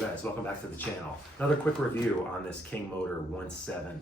guys, welcome back to the channel. Another quick review on this King Motor 1/7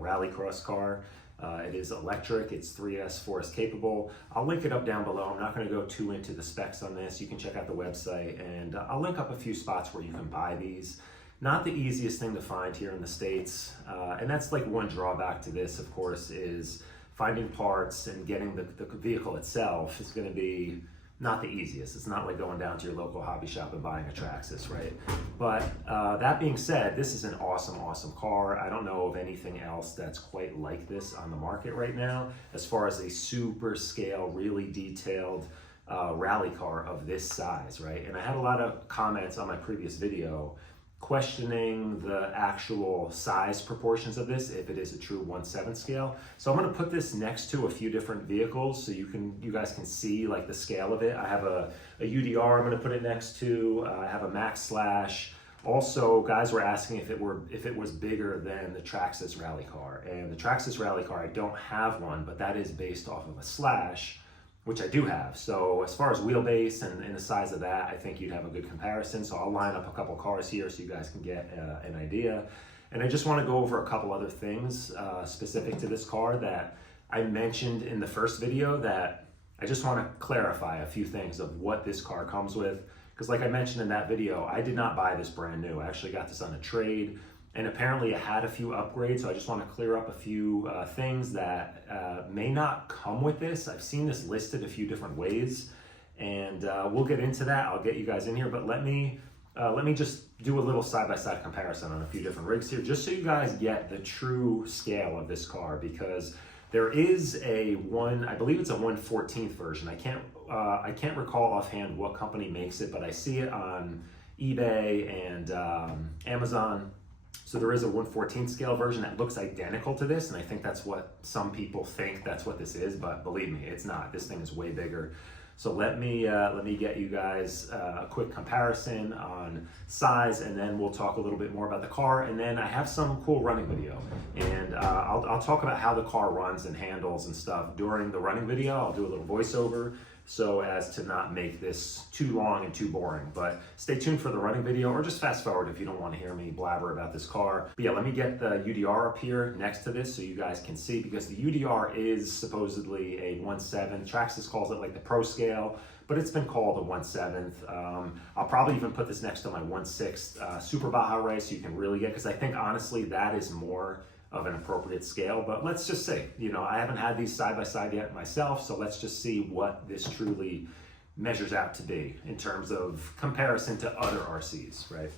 Rallycross car. It is electric, it's 3S, 4S capable. I'll link it up down below. I'm not going to go too into the specs on this. You can check out the website, and I'll link up a few spots where you can buy these. Not the easiest thing to find here in the States, and that's like one drawback to this, of course, is finding parts and getting the vehicle itself is going to be not the easiest. It's not like going down to your local hobby shop and buying a Traxxas, right? But that being said, this is an awesome car. I don't know of anything else that's quite like this on the market right now, as far as a super scale, really detailed rally car of this size, right? And I had a lot of comments on my previous video questioning the actual size proportions of this, if it is a true 1/7 scale. So I'm going to put this next to a few different vehicles so you guys can see like the scale of it. I have a UDR I'm going to put it next to. I have a Max Slash. Also, guys were asking if it was bigger than the Traxxas rally car, and the Traxxas rally car, I don't have one, but that is based off of a Slash, which I do have. So as far as wheelbase and the size of that, I think you'd have a good comparison. So I'll line up a couple cars here so you guys can get an idea. And I just want to go over a couple other things specific to this car that I mentioned in the first video, that I just want to clarify a few things of what this car comes with. Because like I mentioned in that video, I did not buy this brand new. I actually got this on a trade. And apparently it had a few upgrades, so I just want to clear up a few things that may not come with this. I've seen this listed a few different ways, and we'll get into that. I'll get you guys in here, but let me just do a little side-by-side comparison on a few different rigs here, just so you guys get the true scale of this car, because there is I believe it's a 1/14 version. I can't recall offhand what company makes it, but I see it on eBay and Amazon. So there is a 1/14 scale version that looks identical to this, and I think that's what some people think that's what this is, but believe me, it's not. This thing is way bigger. So let me get you guys a quick comparison on size, and then we'll talk a little bit more about the car, and then I have some cool running video, and I'll talk about how the car runs and handles and stuff during the running video. I'll do a little voiceover so as to not make this too long and too boring. But stay tuned for the running video, or just fast forward if you don't want to hear me blabber about this car. But yeah, let me get the UDR up here next to this so you guys can see, because the UDR is supposedly a 1/7. Traxxas calls it like the Pro scale, but it's been called a 1/7. I'll probably even put this next to my 1/6 Super Baja Ray so you can really get, because I think honestly that is more of an appropriate scale. But let's just say, I haven't had these side by side yet myself, so let's just see what this truly measures out to be in terms of comparison to other RCs, right?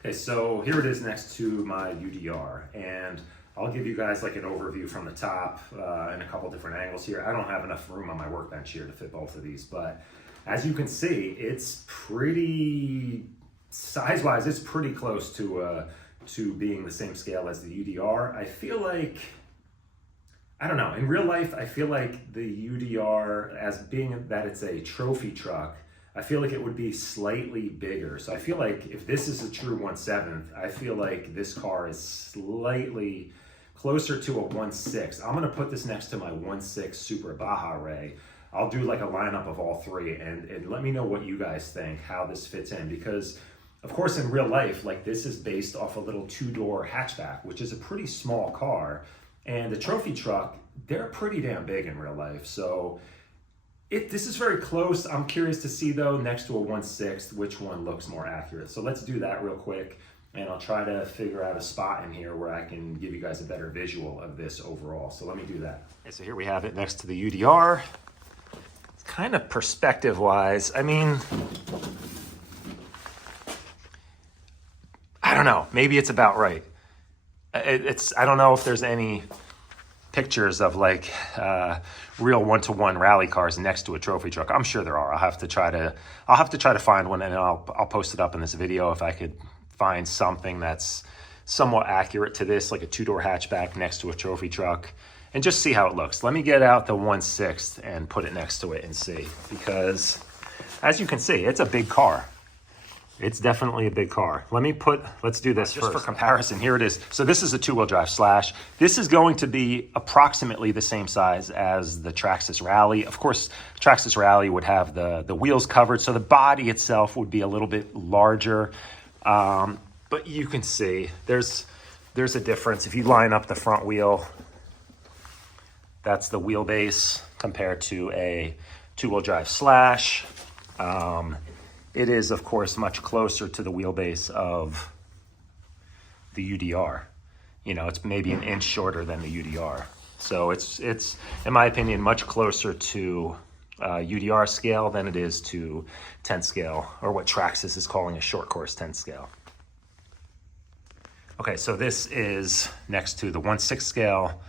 Okay, so here it is next to my UDR, and I'll give you guys like an overview from the top and a couple different angles here. I don't have enough room on my workbench here to fit both of these, but as you can see, it's pretty, size-wise, it's pretty close to being the same scale as the UDR. I feel like, I don't know, in real life, I feel like the UDR, as being that it's a trophy truck, I feel like it would be slightly bigger. So I feel like if this is a true 1/7, I feel like this car is slightly closer to a 1/6. I'm gonna put this next to my 1/6 Super Baja Ray. I'll do like a lineup of all three, and let me know what you guys think, how this fits in, because of course, in real life, like this is based off a little 2-door hatchback, which is a pretty small car. And the trophy truck, they're pretty damn big in real life. So this is very close. I'm curious to see though, next to a 1/6, which one looks more accurate. So let's do that real quick. And I'll try to figure out a spot in here where I can give you guys a better visual of this overall. So let me do that. Okay, so here we have it next to the UDR. It's kind of perspective wise, I mean, I don't know, maybe it's about right. I don't know if there's any pictures of like real 1-to-1 rally cars next to a trophy truck. I'm sure there are. I'll have to try to find one, and I'll post it up in this video if I could find something that's somewhat accurate to this, like a 2-door hatchback next to a trophy truck, and just see how it looks. Let me get out the 1/6 and put it next to it and see, because as you can see, it's a big car. It's definitely a big car. Let's do this just first. For comparison, here it is. So this is a 2-wheel drive Slash. This is going to be approximately the same size as the Traxxas Rally. Of course, Traxxas Rally would have the wheels covered, so the body itself would be a little bit larger. But you can see there's a difference. If you line up the front wheel, that's the wheelbase compared to a 2-wheel drive Slash. It is, of course, much closer to the wheelbase of the UDR. You know, it's maybe an inch shorter than the UDR. So it's in my opinion, much closer to UDR scale than it is to 10 scale, or what Traxxas is calling a short course 10 scale. Okay, so this is next to the 1/6 scale,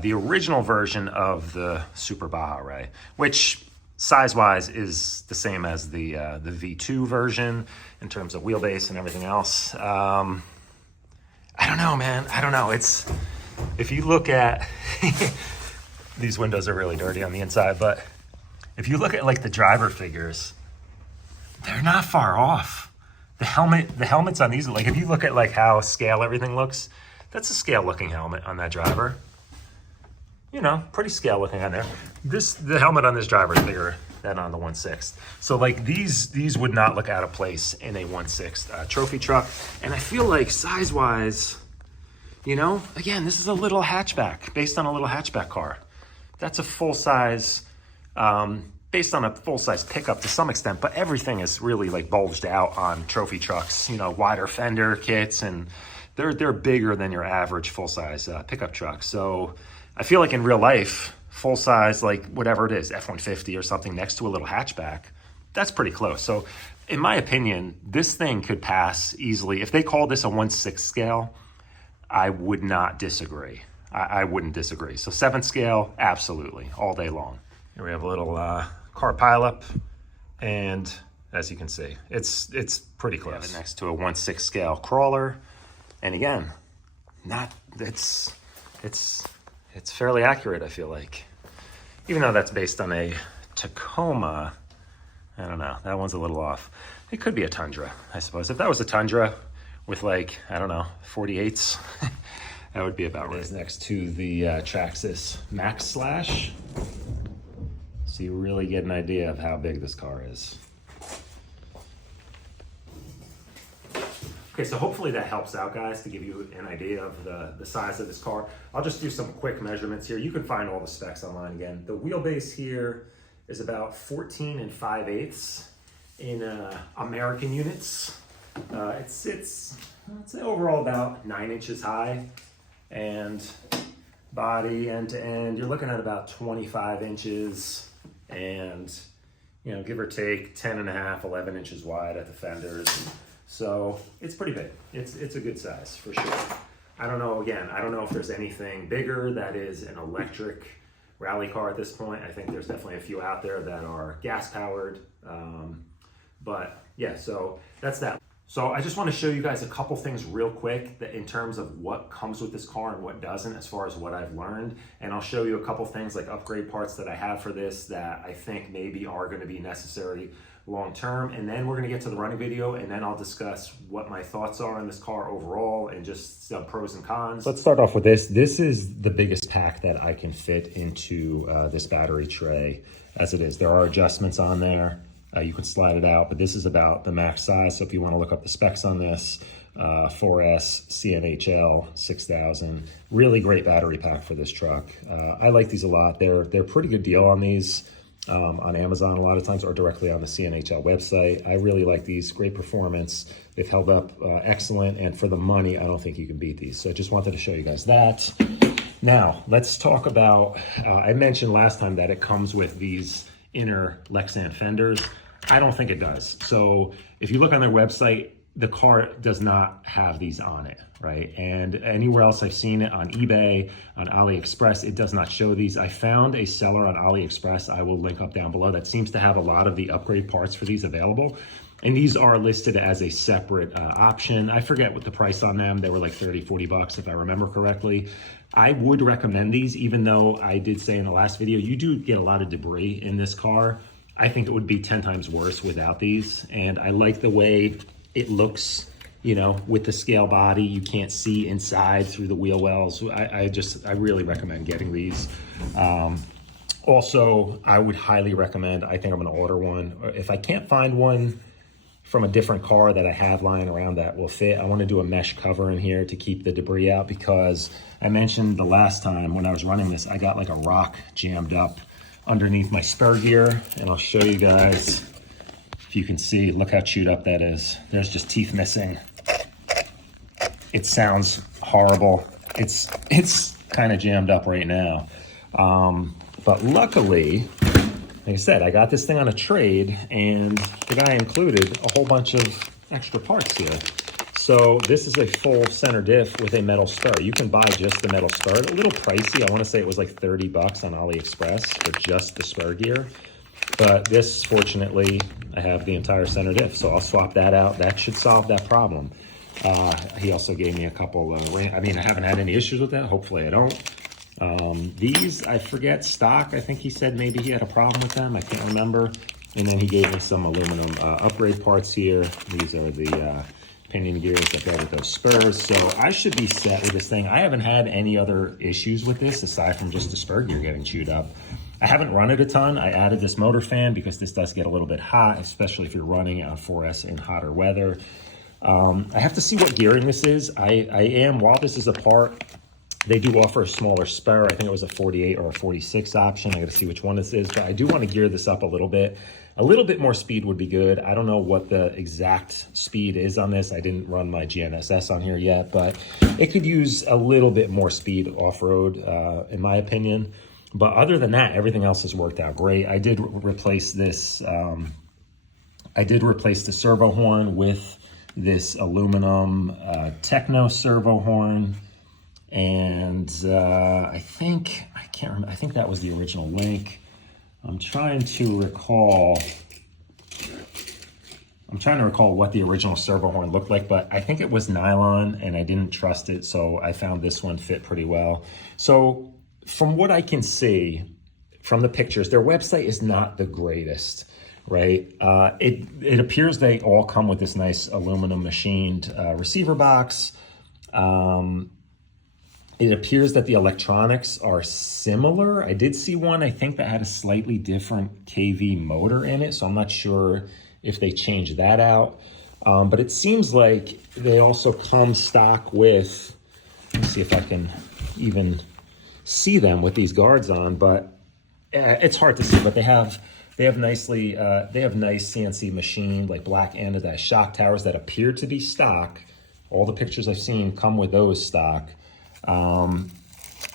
the original version of the Super Baja Ray, which size-wise is the same as the V2 version in terms of wheelbase and everything else. I don't know, man. I don't know. If you look at these windows are really dirty on the inside, but if you look at like the driver figures, they're not far off. The helmets on these, like if you look at like how scale everything looks, that's a scale looking helmet on that driver. You know, pretty scale looking on there. The helmet on this driver is bigger than on the 1/6. So like these would not look out of place in a 1/6 trophy truck. And I feel like size wise, you know, again, this is a little hatchback, based on a little hatchback car. That's a full size, based on a full size pickup to some extent, but everything is really like bulged out on trophy trucks, you know, wider fender kits, and they're bigger than your average full size pickup truck. So I feel like in real life, full size, like whatever it is, F-150 or something next to a little hatchback, that's pretty close. So in my opinion, this thing could pass easily. If they call this a 1/6 scale, I would not disagree. I wouldn't disagree. So 7 scale, absolutely, all day long. Here we have a little car pileup, and as you can see, it's pretty close. Next to a 1/6 scale crawler, and again, it's fairly accurate, I feel like. Even though that's based on a Tacoma, I don't know, that one's a little off. It could be a Tundra, I suppose. If that was a Tundra with like, I don't know, 48s, that would be about right. It's next to the Traxxas Max Slash. So you really get an idea of how big this car is. Okay, so hopefully that helps out, guys, to give you an idea of the size of this car. I'll just do some quick measurements here. You can find all the specs online again. The wheelbase here is about 14 5/8 in American units. It's overall about 9 inches high, and body end to end, you're looking at about 25 inches, and you know, give or take 10.5, 11 inches wide at the fenders. So it's pretty big. It's a good size for sure. I don't know if there's anything bigger that is an electric rally car at this point. I think there's definitely a few out there that are gas powered. But yeah, so that's that. So I just want to show you guys a couple things real quick that in terms of what comes with this car and what doesn't, as far as what I've learned. And I'll show you a couple things like upgrade parts that I have for this that I think maybe are going to be necessary long term. And then we're going to get to the running video, and then I'll discuss what my thoughts are on this car overall and just some pros and cons. Let's start off with this. This is the biggest pack that I can fit into this battery tray as it is. There are adjustments on there. You can slide it out, but this is about the max size. So if you want to look up the specs on this, 4S CNHL 6000, really great battery pack for this truck. I like these a lot. They're a pretty good deal on these on Amazon a lot of times, or directly on the CNHL website. I really like these. Great performance. They've held up excellent, and for the money, I don't think you can beat these. So I just wanted to show you guys that. Now let's talk about. I mentioned last time that it comes with these inner Lexan fenders. I don't think it does. So if you look on their website, the car does not have these on it, right? And anywhere else I've seen it, on eBay, on AliExpress, it does not show these. I found a seller on AliExpress, I will link up down below, that seems to have a lot of the upgrade parts for these available. And these are listed as a separate option. I forget what the price on them. They were like 30, 40 bucks if I remember correctly. I would recommend these, even though I did say in the last video, you do get a lot of debris in this car. I think it would be 10 times worse without these. And I like the way it looks, you know, with the scale body. You can't see inside through the wheel wells. I really recommend getting these. Also, I would highly recommend, I think I'm gonna order one. If I can't find one from a different car that I have lying around that will fit, I wanna do a mesh cover in here to keep the debris out, because I mentioned the last time when I was running this, I got like a rock jammed up underneath my spur gear, and I'll show you guys if you can see. Look how chewed up that is. There's just teeth missing. It sounds horrible. It's kind of jammed up right now. But luckily, like I said, I got this thing on a trade, and the guy included a whole bunch of extra parts here. So this is a full center diff with a metal spur. You can buy just the metal spur. A little pricey. I want to say it was like 30 bucks on AliExpress for just the spur gear. But this, fortunately, I have the entire center diff, so I'll swap that out. That should solve that problem. He also gave me a couple of, I haven't had any issues with that. Hopefully I don't. These, I forget, stock. I think he said maybe he had a problem with them. I can't remember. And then he gave me some aluminum upgrade parts here. These are the pinion gears that go with those spurs. So I should be set with this thing. I haven't had any other issues with this aside from just the spur gear getting chewed up. I haven't run it a ton. I added this motor fan because this does get a little bit hot, especially if you're running on 4S in hotter weather. I have to see what gearing this is. While this is a part, they do offer a smaller spur. I think it was a 48 or a 46 option. I gotta see which one this is, but I do wanna gear this up a little bit. A little bit more speed would be good. I don't know what the exact speed is on this. I didn't run my GNSS on here yet, but it could use a little bit more speed off-road, in my opinion. But other than that, everything else has worked out great. I did replace this, I did replace the servo horn with this aluminum Techno servo horn. And I can't remember, I think that was the original link. I'm trying to recall what the original servo horn looked like, but I think it was nylon and I didn't trust it, so I found this one fit pretty well. So from what I can see from the pictures, their website is not the greatest, right? It appears they all come with this nice aluminum machined receiver box. It appears that the electronics are similar. I did see one, I think, that had a slightly different KV motor in it, so I'm not sure if they changed that out. But it seems like they also come stock with, let's see if I can even see them with these guards on, but it's hard to see, but they have nice CNC machined, like black anodized shock towers that appear to be stock. All the pictures I've seen come with those stock.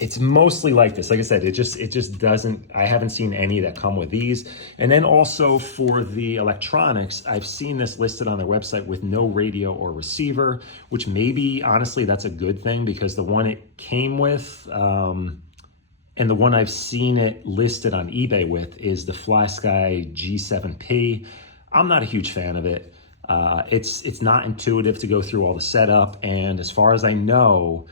It's mostly like this. Like I said, it just doesn't, I haven't seen any that come with these. And then also for the electronics, I've seen this listed on their website with no radio or receiver, which maybe, honestly, that's a good thing, because the one it came with, and the one I've seen it listed on eBay with is the FlySky G7P. I'm not a huge fan of it. It's not intuitive to go through all the setup. And as far as I know,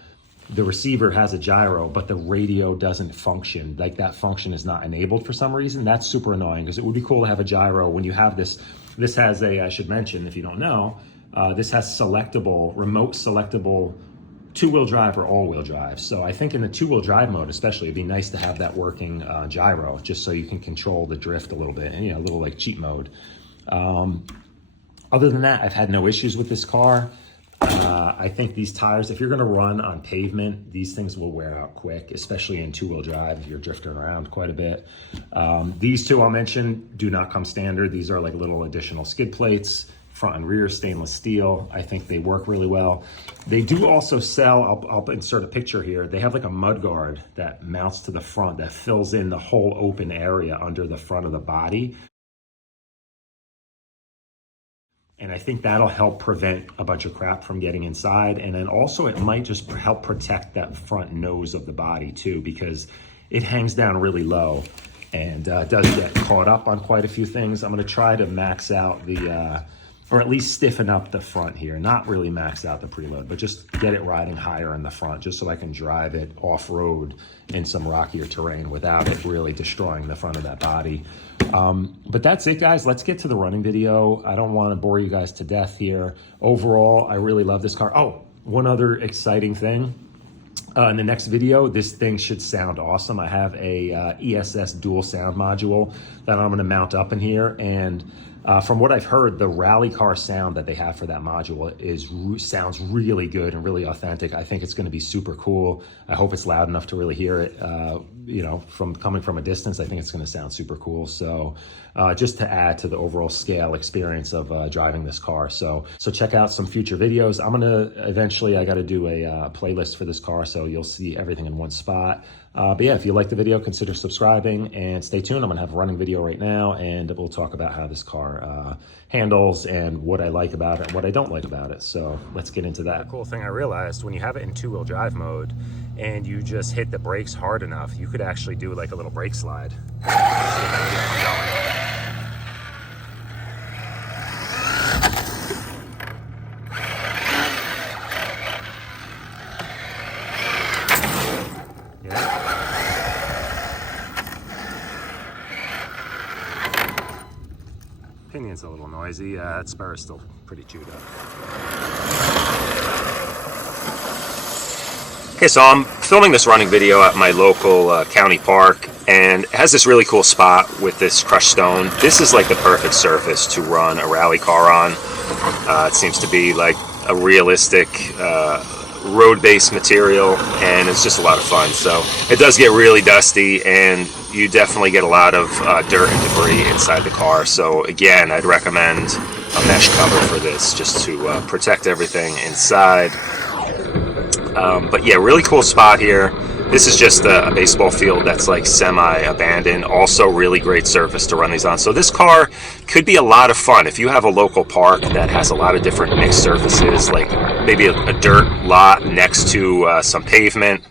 the receiver has a gyro, but the radio doesn't function. Like, that function is not enabled for some reason. That's super annoying, because it would be cool to have a gyro when you have this. This has a, I should mention, if you don't know, this has selectable, remote selectable two-wheel drive or all-wheel drive. So I think in the two-wheel drive mode especially, it'd be nice to have that working gyro, just so you can control the drift a little bit, and, you know, a little like cheat mode. Other than that, I've had no issues with this car. I think these tires, if you're gonna run on pavement, these things will wear out quick, especially in two-wheel drive if you're drifting around quite a bit. These two I'll mention do not come standard. These are like little additional skid plates, front and rear stainless steel. I think they work really well. They do also sell, I'll insert a picture here, they have like a mudguard that mounts to the front that fills in the whole open area under the front of the body. And I think that'll help prevent a bunch of crap from getting inside. And then also it might just help protect that front nose of the body too, because it hangs down really low and does get caught up on quite a few things. I'm gonna try to max out the or at least stiffen up the front here. Not really max out the preload, but just get it riding higher in the front, just so I can drive it off-road in some rockier terrain without it really destroying the front of that body. But that's it, guys. Let's get to the running video. I don't want to bore you guys to death here. Overall, I really love this car. Oh, one other exciting thing. In the next video, this thing should sound awesome. I have a ESS dual sound module that I'm going to mount up in here, and from what I've heard, the rally car sound that they have for that module sounds really good and really authentic. I think it's going to be super cool. I hope it's loud enough to really hear it. You know, from coming from a distance, I think it's going to sound super cool. So just to add to the overall scale experience of driving this car. So check out some future videos. I'm gonna eventually, I got to do a playlist for this car, so you'll see everything in one spot. But yeah, if you like the video, consider subscribing and stay tuned. I'm gonna have a running video right now, and we'll talk about how this car handles and what I like about it and what I don't like about it. So let's get into that. The cool thing I realized, when you have it in two-wheel drive mode and you just hit the brakes hard enough, you could actually do like a little brake slide. Pinion's a little noisy. That spur is still pretty chewed up. Okay, so I'm filming this running video at my local county park, and it has this really cool spot with this crushed stone. This is like the perfect surface to run a rally car on. It seems to be like a realistic road-based material, and it's just a lot of fun. So it does get really dusty, and you definitely get a lot of dirt and debris inside the car. So again, I'd recommend a mesh cover for this, just to protect everything inside. But yeah, really cool spot here. This is just a baseball field that's like semi-abandoned. Also really great surface to run these on. So this car could be a lot of fun if you have a local park that has a lot of different mixed surfaces, like maybe a dirt lot next to some pavement.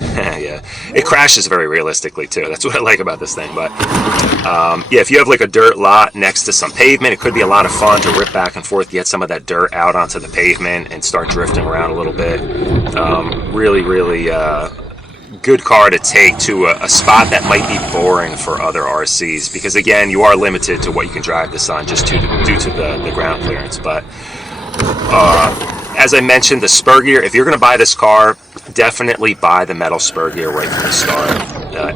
Yeah, it crashes very realistically too. That's what I like about this thing. But yeah, if you have like a dirt lot next to some pavement, it could be a lot of fun to rip back and forth, get some of that dirt out onto the pavement and start drifting around a little bit. Really good car to take to a spot that might be boring for other RCs, because again, you are limited to what you can drive this on just due to the ground clearance. But as I mentioned, the spur gear, if you're going to buy this car, definitely buy the metal spur gear right from the start.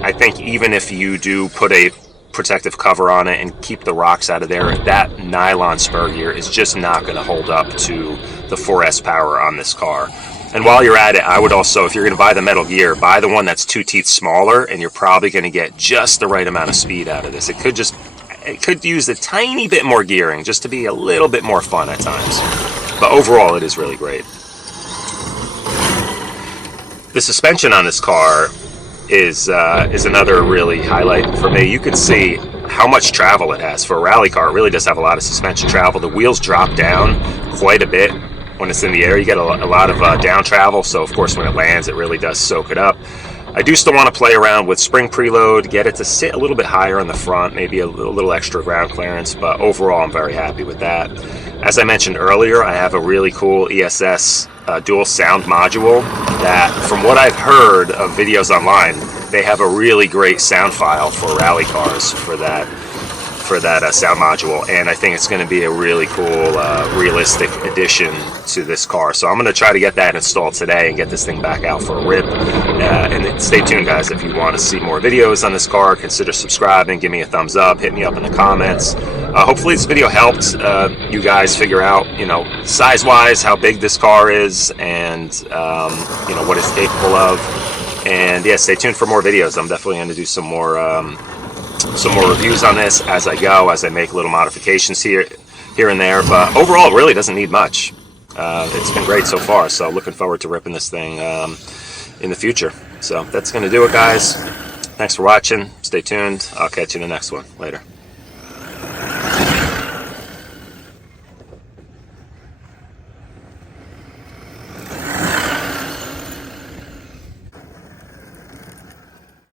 I think even if you do put a protective cover on it and keep the rocks out of there, that nylon spur gear is just not going to hold up to the 4S power on this car. And while you're at it, I would also, if you're going to buy the metal gear, buy the one that's 2 teeth smaller, and you're probably going to get just the right amount of speed out of this. It could use a tiny bit more gearing just to be a little bit more fun at times. But overall, it is really great. The suspension on this car is another really highlight for me. You can see how much travel it has. For a rally car, it really does have a lot of suspension travel. The wheels drop down quite a bit when it's in the air. You get a lot of down travel, so of course when it lands, it really does soak it up. I do still want to play around with spring preload, get it to sit a little bit higher on the front, maybe a little extra ground clearance, but overall I'm very happy with that. As I mentioned earlier, I have a really cool ESS dual sound module that, from what I've heard of videos online, they have a really great sound file for rally cars for that sound module, and I think it's going to be a really cool realistic addition to this car. So I'm going to try to get that installed today and get this thing back out for a rip. And stay tuned, guys. If you want to see more videos on this car, consider subscribing, give me a thumbs up, hit me up in the comments. Hopefully this video helped you guys figure out, you know, size-wise how big this car is, and you know, what it's capable of. And yeah, stay tuned for more videos. I'm definitely going to do some more reviews on this as I go, as I make little modifications here and there. But overall, it really doesn't need much. It's been great so far, so looking forward to ripping this thing in the future. So that's going to do it, guys. Thanks for watching. Stay tuned. I'll catch you in the next one. Later.